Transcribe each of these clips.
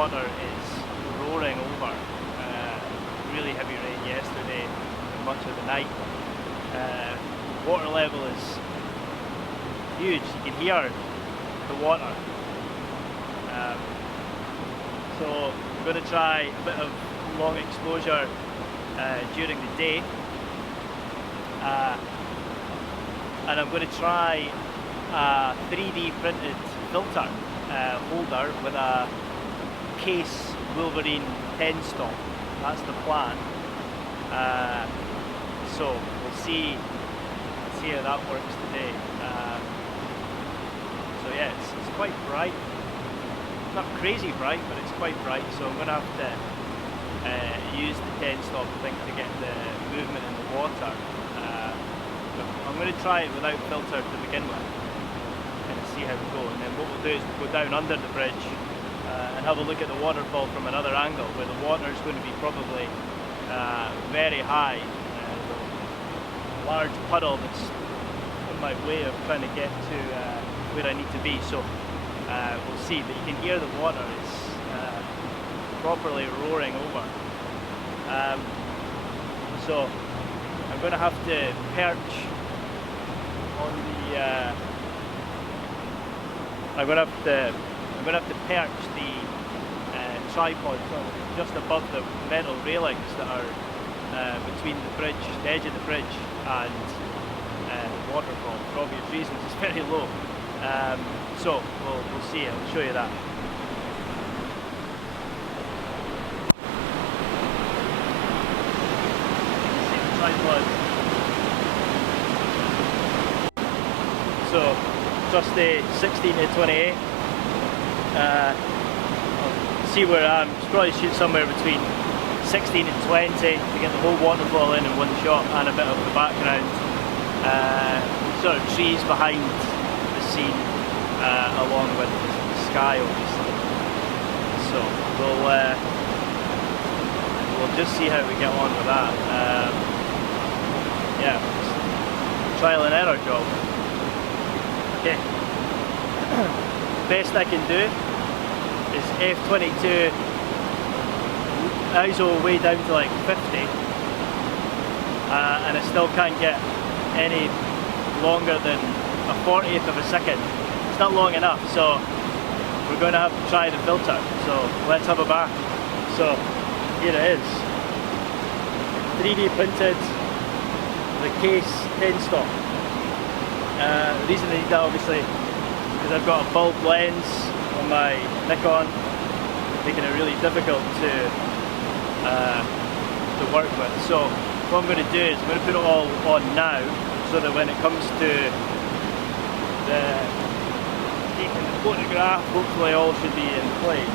water is roaring over. Really heavy rain yesterday and much of the night. Water level is huge. You can hear the water. So I'm going to try a bit of long exposure during the day, and I'm going to try a 3D printed filter holder with a case Wolverine 10 stop. That's the plan. So we'll see how that works today. So yeah, it's quite bright. Not crazy bright, but it's quite bright. So I'm going to have to use the 10 stop, I think, to get the movement in the water. But I'm going to try it without filter to begin with and see how we go. And then what we'll do is we'll go down under the bridge and have a look at the waterfall from another angle, where the water is going to be probably very high. A large puddle that's in my way of trying to get to where I need to be. So we'll see, but you can hear the water is properly roaring over. So I'm going to have to perch on the. I'm going to have to perch the tripod just above the metal railings that are between the bridge, the edge of the bridge, and the waterfall. For obvious reasons, it's very low. So we'll see. I'll show you that. See the tripod. So just the 16 to 28. I'll see where I am. Probably shoot somewhere between 16 and 20 to get the whole waterfall in one shot, and a bit of the background. Sort of trees behind the scene, along with the sky, obviously. So we'll just see how we get on with that. Yeah, trial and error job. Okay. Best I can do is F22 ISO way down to like 50, and I still can't get any longer than a 40th of a second. It's not long enough, so we're going to have to try the filter. So let's have a back. So here it is, 3D printed, the case 10 stop. The reason I need that, obviously, is because I've got a bulb lens on my Nikon, making it really difficult to work with. So what I'm going to do is I'm going to put it all on now, so that when it comes to taking the photograph, hopefully all should be in place.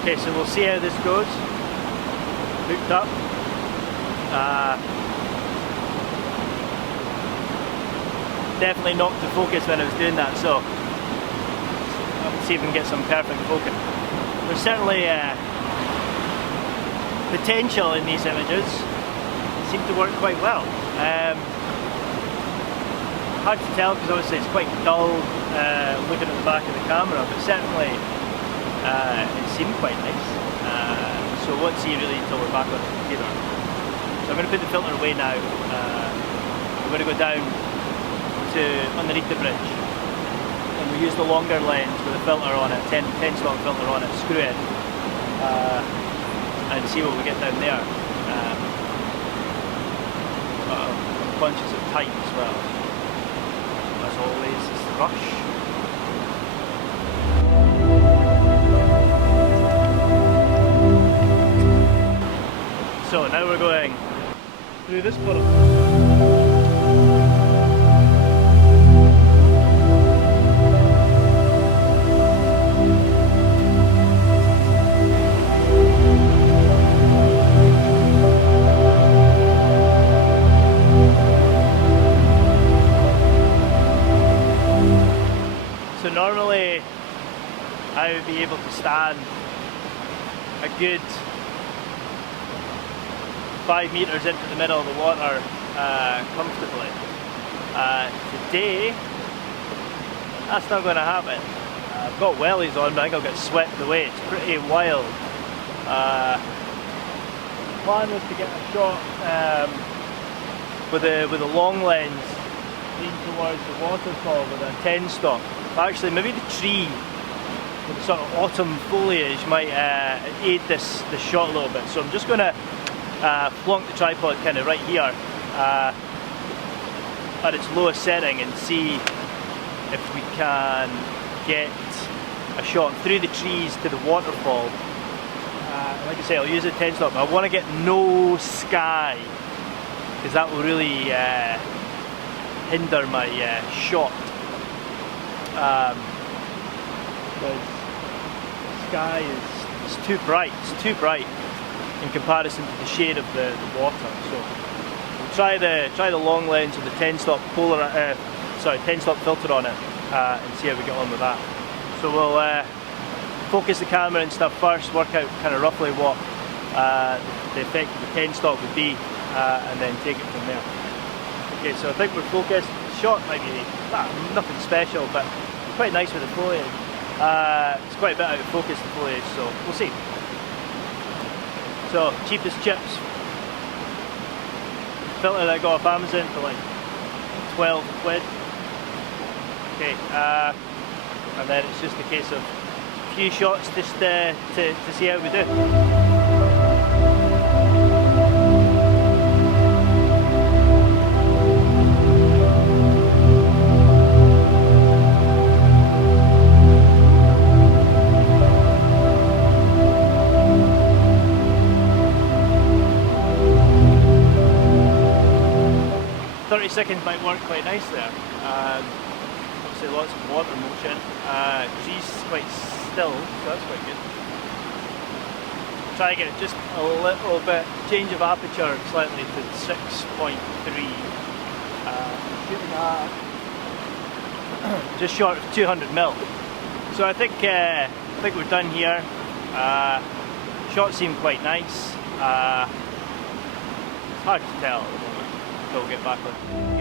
Okay, so we'll see how this goes. Hooked up. Definitely knocked the focus when I was doing that, so let's see if we can get some perfect focus. There's certainly potential in these images. They seem to work quite well. Hard to tell because obviously it's quite dull looking at the back of the camera, but certainly it seemed quite nice. So we won't see really until we're back on the computer. So I'm going to put the filter away now. We're going to go down to underneath the bridge, and we use the longer lens with a filter on it, 10 slot filter on it, screw it, and see what we get down there. I'm conscious of time as well. As always, it's the rush. So now we're going through this puddle. So normally I would be able to stand a good 5 metres into the middle of the water comfortably. Today, that's not going to happen. I've got wellies on, but I think I'll get swept away. It's pretty wild. The plan was to get a shot with a long lens lean towards the waterfall with a 10 stop. Actually, maybe the tree with the sort of autumn foliage might aid this shot a little bit. So I'm just going to flonk the tripod kind of right here at its lowest setting and see if we can get a shot through the trees to the waterfall. Like I say, I'll use a 10 stop, but I want to get no sky because that will really hinder my shot. Because the sky is too bright. It's too bright in comparison to the shade of the water. So we'll try the long lens with the 10 stop 10 stop filter on it and see how we get on with that. So we'll focus the camera and stuff first, work out kind of roughly what the effect of the 10 stop would be, and then take it from there. Okay, so I think we're focused. The shot might be nothing special, but quite nice with the foliage. It's quite a bit out of focus, the foliage, so we'll see. So, cheapest chips. Filter that I got off Amazon for like 12 quid. Okay, and then it's just a case of a few shots just to see how we do. 30 seconds might work quite nice there. Obviously lots of water motion. Trees quite still, so that's quite good. Try to get it just a little bit, change of aperture slightly to 6.3. Shooting at just short of 200mm. So I think we're done here. Shots seem quite nice. It's hard to tell at the moment. We'll get back on.